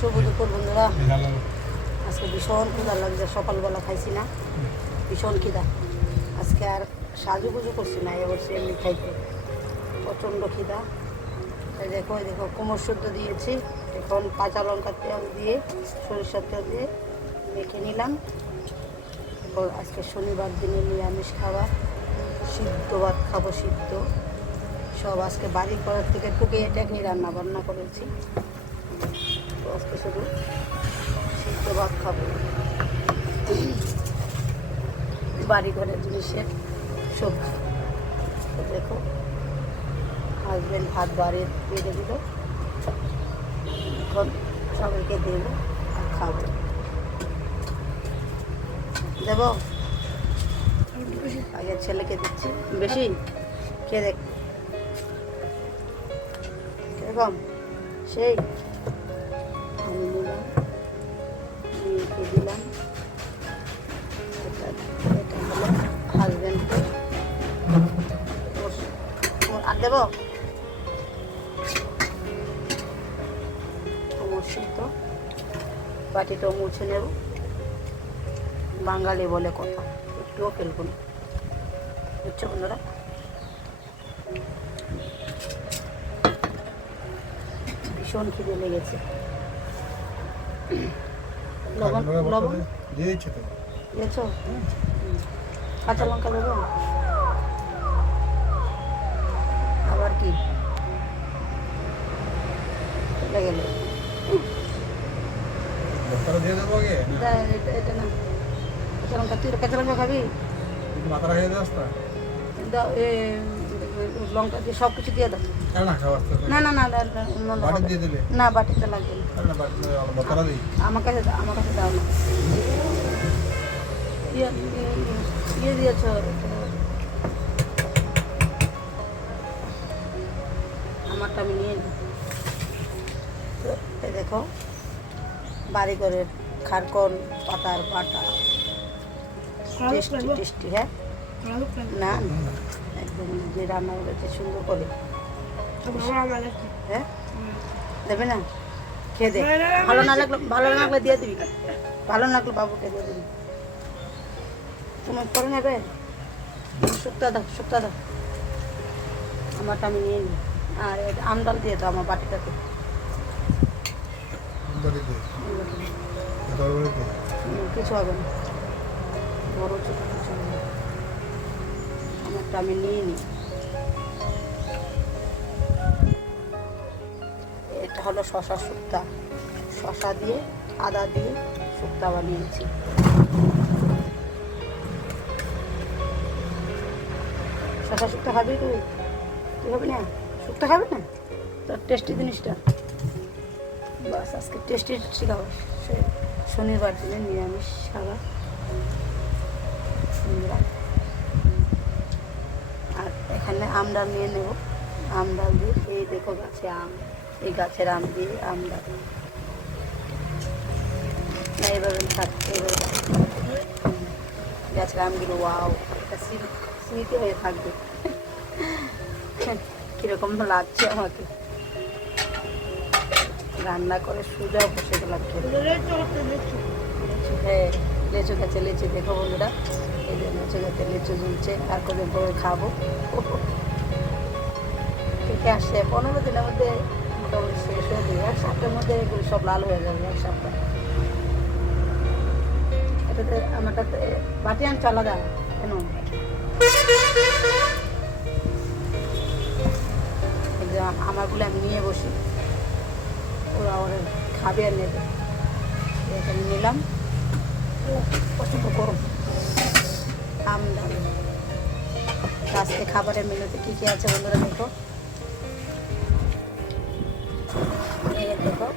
শুভ দুপুর বন্ধুরা আজকে ভীষণ ক্ষুদা লাগছে সকালবেলা খাইছি না। ভীষণ খিদা আজকে আর সাজুগুজু করছি না এবার এমনি খাইতে। প্রচণ্ড খিদা এই দেখো এই দেখো কোমর শুদ্ধ দিয়েছি। এখন কাঁচা লঙ্কা তেল দিয়ে সরিষার তেল দিয়ে মেখে নিলাম। এরপর আজকে শনিবার দিনে নিরামিষ খাবার। সিদ্ধ ভাত খাব সিদ্ধ। সব আজকে বাড়ি করার থেকে টুকিয়ে টাকিয়ে রান্না বান্না করেছি। আজকে শুধু সিদ্ধ ভাত খাব। বাড়ি ঘরের জিনিসের সবজি। দেখো হাজব্যান্ড ভাত বাড়ি বেড়ে দিল। এখন সবাইকে দেবো আর খাব। দেবো? আগে ছেলেকে দিচ্ছি। বেশি? কে দেখ কীরকম? সেই। দেবো? সিদ্ধ বাটিটাও মুছে নেব। বাঙালি বলে কথা একটুও ফেলব না। বুঝছ বন্ধুরা? ভীষণ খিদে লেগেছে। লবণ? লবণ দিয়ে দিচ্ছি তো। দিয়েছ? কাঁচা লঙ্কা দেবো আবার কি চলে গেলে ভর্তাটা দিয়ে দেবো আগে না এটা এটা এটা না কাঁচা লঙ্কা তুই কাঁচা লঙ্কা খাবি একটু মাথাটা খেয়ে দেওয়া আসতা দাও এ লঙ্কা দিয়ে সব কিছু দিয়ে দাও। না না না না বাটিতে লাগবে আমার কাছে আমার কাছে দাও না। ইয়ে ইয়ে- ইয়ে দিয়েছ। বাড়ি করে খারকন পাতার বাটা। টেস্টি টেস্টি হ্যাঁ? না একদম যে রান্না করেছে সুন্দর করে। হ্যাঁ? দেবে না? খেয়ে দে। ভালো না লাগল ভালো না লাগলে দিয়ে দিবি। ভালো না লাগলে বাবুকে দিয়ে দিবি। তুমি করে নেবে? শুক্তা দাও শুক্তা দাও। আমারটা আমি নিয়ে নিই। আর আমডাল দিয়ে দাও আমার বাটিটাতে। কিছু হবে না। কিছু হবে না। আমারটা আমি নিয়ে নিই। এটা হলো শশা শুক্তা শশা দিয়ে, আদা দিয়ে শুক্তা বানিয়েছি। শশা শুক্তা খাবি তুই? তুই খাবি না? শুক্তা খাবি না? তোর টেস্টি জিনিসটা। বাস আজকে টেস্টি টেস্টি শনিবার দিনে নিরামিষ শনিবার। আর এখানে আমরা নিয়ে নেব আমরা দিয়ে, এই দেখো গাছে আম এই গাছের আম দিয়ে আমরা এইভাবে থাক এইভাবে থাক। হুম। গাছের আমগুলো, ওয়াও, এটা স্মৃতি হয়ে থাকবে কীরকম লাগছে আমাকে রান্না করে সুজা বসে গেলাম খেতে। হ্যাঁ লেচু গাছে লেচু, দেখো বন্ধুরা। এই যে লেচু গাছে লেচু ঝুলছে, আর কদিন পরে খাব। থেকে আসছে, পনেরো দিনের মধ্যে মোটামুটি শেষ হয়ে যাবে। এক সপ্তাহের মধ্যে এগুলো সব লাল হয়ে যাবে, এক সপ্তাহ। এটাতে আমারটাতে বাটি আনছে আলাদা, কেন? আমারগুলো আমি নিয়ে বসি। খাবে আর নেবে। এখানে নিলাম। প্রচণ্ড গরম। আমদানি আজকে খাবারের মেনুতে কী কী আছে বন্ধুরা দেখো। এই দেখো,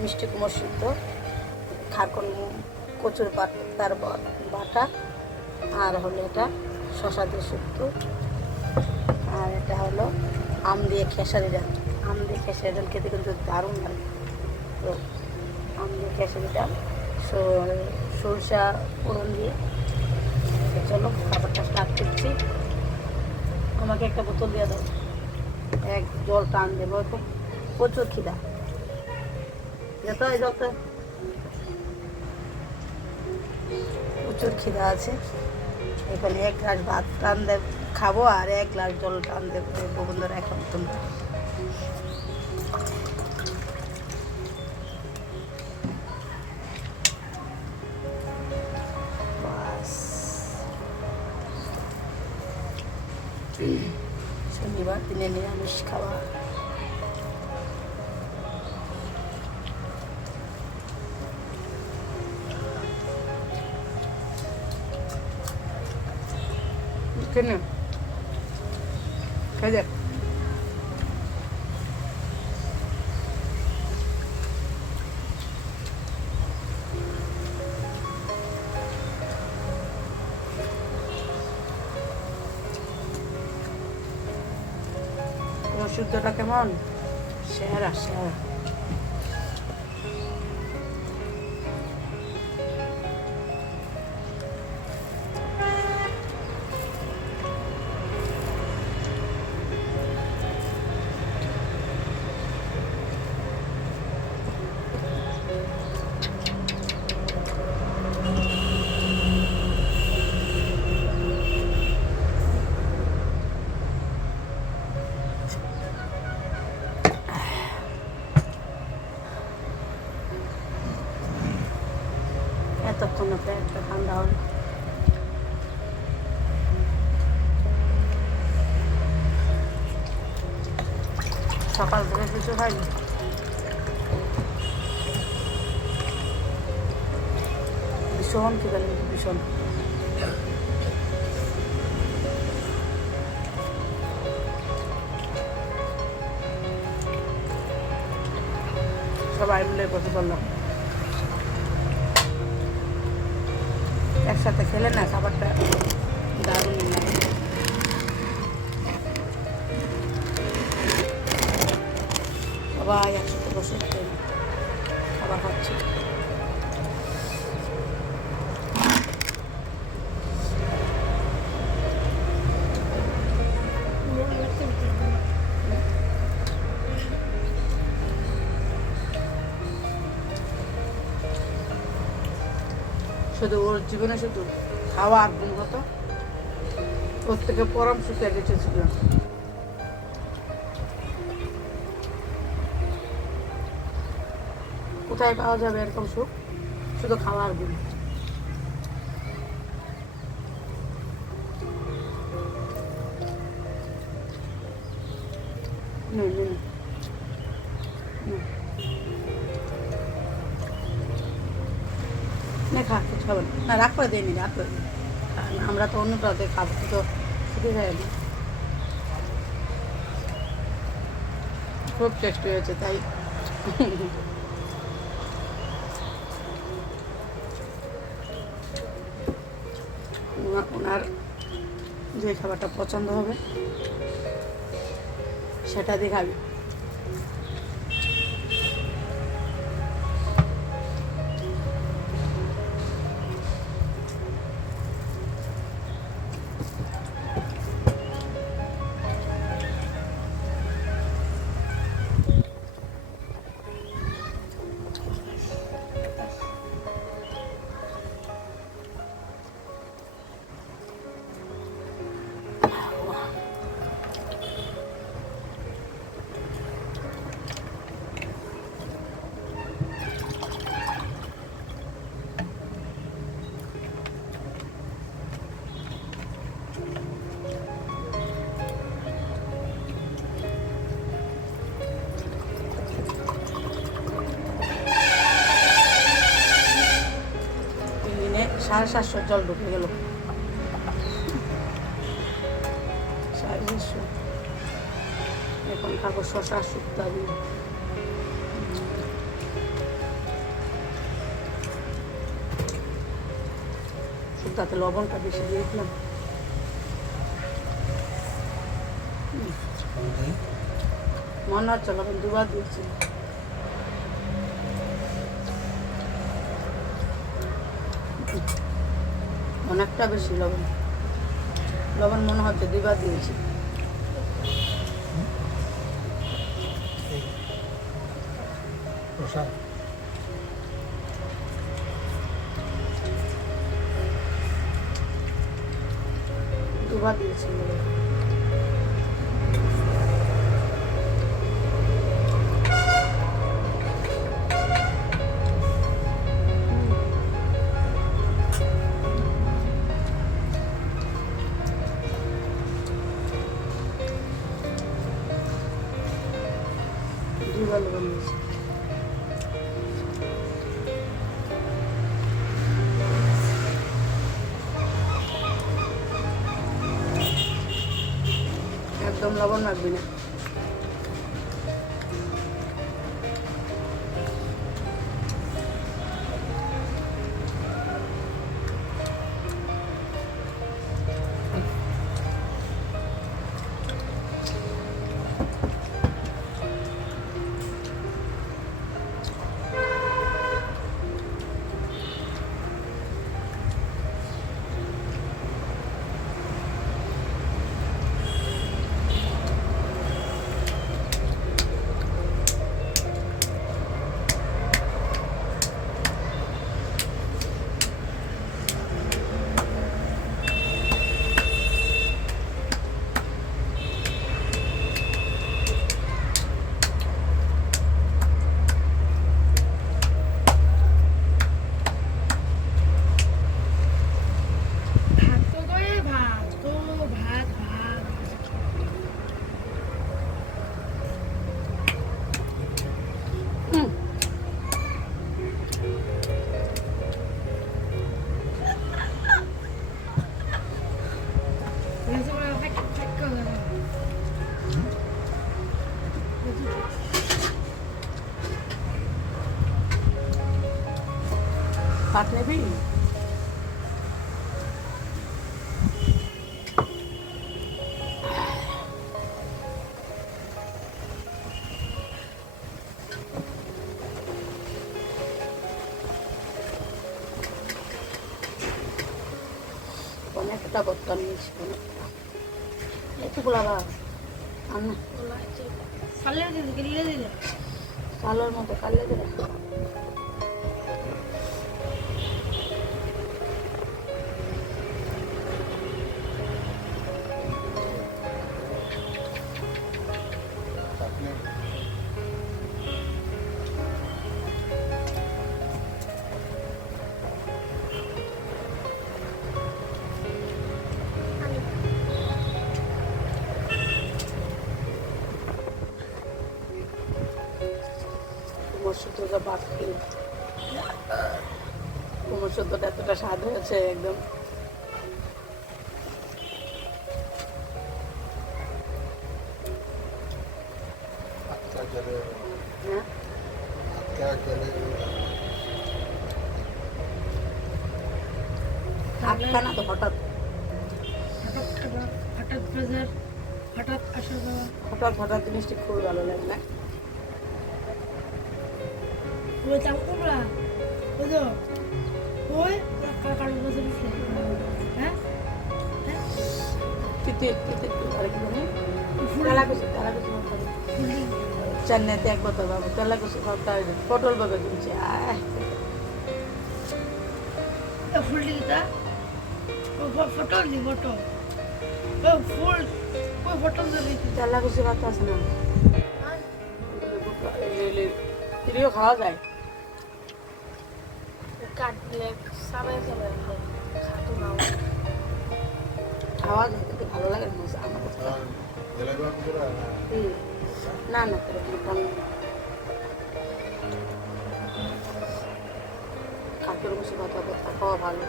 মিষ্টি কুমড় সিদ্ধ খারকন কচুর পাতার বা- বাটা, আর হলো এটা শশা দিয়ে শুক্তো আর এটা হলো আম দিয়ে খেসারি ডাল। আম দিয়ে খেসারি খেতে কিন্তু দারুণ লাগে। তো আম দিয়ে খেসারি ডাল সরষা ফোড়ন দিয়ে। চলো খাবারটা স্টার্ট করছি। আমাকে একটা বোতল দিয়ে দাও। এক জল টান দেবো খুব প্রচুর খিদা। যেতে হয় যত প্রচুর খিদা আছে। এখানে এক গ্লাস ভাত টান দেব, খাব আর এক গ্লাস জল টান দেবো। বন্ধুরা, এখন তোমরা শনিবার দিনে নিরামিষ খাওয়া কেন খাই দেখ তোমার শুদ্ধটা কেমন সেরা সেরা কিছু খাইনি ভীষণ খিদে লেগেছে ভীষণ। সবাই মিলে বসে পড়লাম একসাথে খেলে না খাবারটা সবাই একসাথে বসে খাবার খাচ্ছি। শুধু ওর জীবনে শুধু খাওয়া আর গুণ হতো ওর থেকে পরম সুখে গেছে ছিল। কোথায় পাওয়া যাবে এরকম সুখ? শুধু খাওয়ার গুণ আমরা তো অন্যটাতে খাব, তো খেতে খুব টেস্টি হয়েছে, তাই। যে খাবারটা পছন্দ হবে সেটা দিয়ে খাবি সাড়ে সাতশো জল ঢুকে গেল। সাড়ে সাতশো এখন খাব শশা শুক্তা দিয়ে শুক্তাতে লবণটা বেশি দিয়েছিলাম মনে হচ্ছে লবণ দুবার দিয়েছি। অনেকটা বেশি লবণ। লবণ মনে হচ্ছে দুইবার দিয়েছি। দুবার দিয়েছি। একদম লবণ রাখবি না ভাত নেবি? অনেকটা বত্তা নিয়েছি। অনেকটা এটুকু লাগা আর না সালে দিলে গেলে দিলে। চালের মতো কালে দিলে। বাদ খেলে কোমর এতটা স্বাদ হয়েছে একদম। হ্যাঁ? না তো হঠাৎ। হঠাৎ হঠাৎ বাজার হঠাৎ হঠাৎ হঠাৎ জিনিসটি খুবই ভালো লাগে না ওই তো ওই কাকার বাজার উঠলে হ্যাঁ হ্যাঁ তিতির তিতির আর কি জানি তেলা কুচি তেলা কুচি চেন্নাইতে এক বছর বাবু তেলা কুচি ভাবটা পটল বাবা কিনছে আয় ফুল দিটা ফটো দি ফটো ফুল ওই ফটো দিলি তেলা কুচি ভাত আছে না তিরিও খাওয়া যায় কাটলে সাবে সাবে খাতো নাও। খাওয়া যায় ভালো লাগে না আমার। না না কাকের বসে কথা কথা খাওয়া ভালো।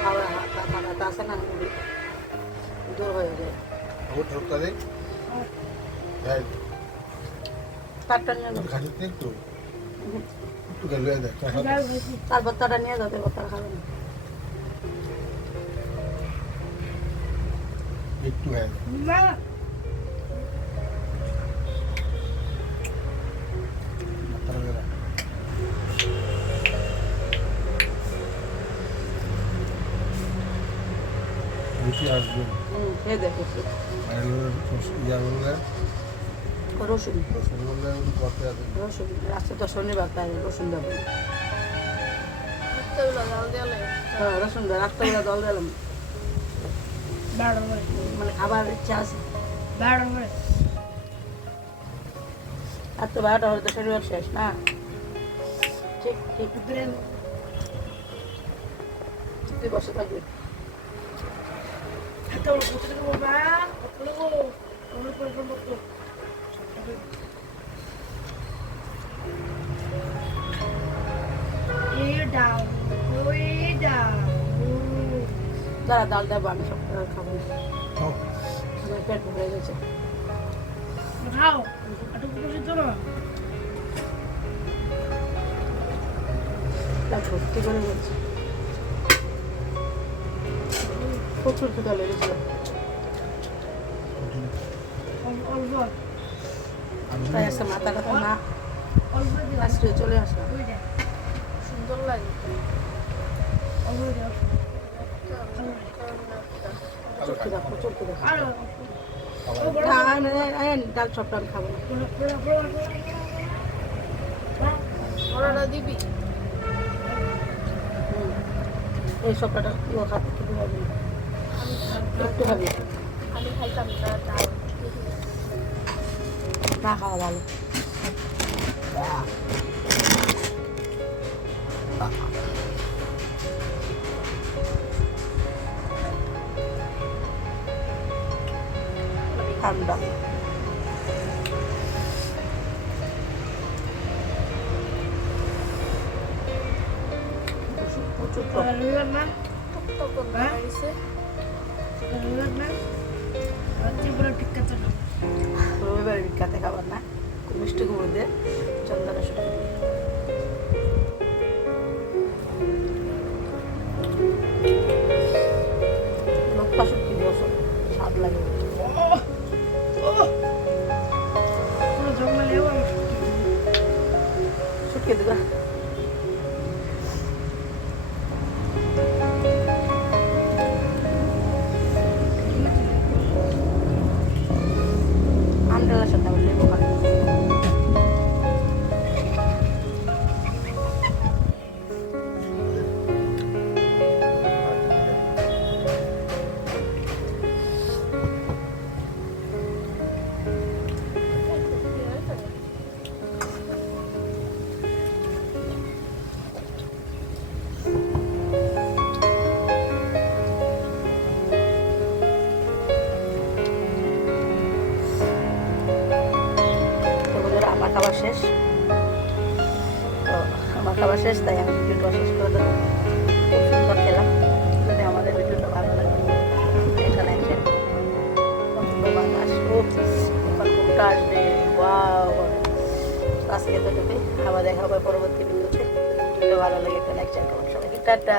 খাওয়া কাটা কাটা আছে না দূর হয়ে যায়। তারটা নিয়ে তার বত্তাটা নিয়ে যাও বত্তার খাবে না একটু আসবে দেখো ইয়া বললে রসুন। রসুন। বললে একটু করতে আছে রসুন রাস্তা তো শনিবার তাই রসুন দেবো হ্যাঁ রসুন রাত্রেবেলা জল দিলাম করে মানে খাবার ইচ্ছা আছে। তো বারোটা হলে তো শরীর শেষ না? ঠিক ঠিক। তুই বসে থাকবি। টাকা বাবা কত টাকা আমার পর পর যারা ডাল দেবো আমি সব খাব। আমার পেট ভরে গেছে। খাও একটু বসে তো না তা সত্যি করে বলছি। প্রচুর ক্ষুদা লেগেছিল তাই আজকে মাথা কথা না। চলে আসলাম। ওইটা সুন্দর লাগে ডাল সবটা আমি খাব দিবি এই সবটা একটু খাবি আমি খাইতাম না ডাল না, খাওয়া ভালো। না রবিবারের বিখ্যাত খাবার না? মিষ্টি কুমড়ো দিয়ে চন্দনা শুটকি Kịp! শেষ। তো আমার খাবার শেষ, তাই আমি ভিডিওটা শেষ করে দেবো। খুব সুন্দর খেলাম। যদি আমাদের ভিডিওটা ভালো লাগে, এখানে এসে পছন্দ বাতাস এবার ঘুমটা আসবে? ওয়াও, আজকে তো আবার দেখা হবে পরবর্তী ভিডিওতে। ভিডিওটা ভালো লাগে, একটা লাইক শেয়ার করুন সবাইকে। টাটা।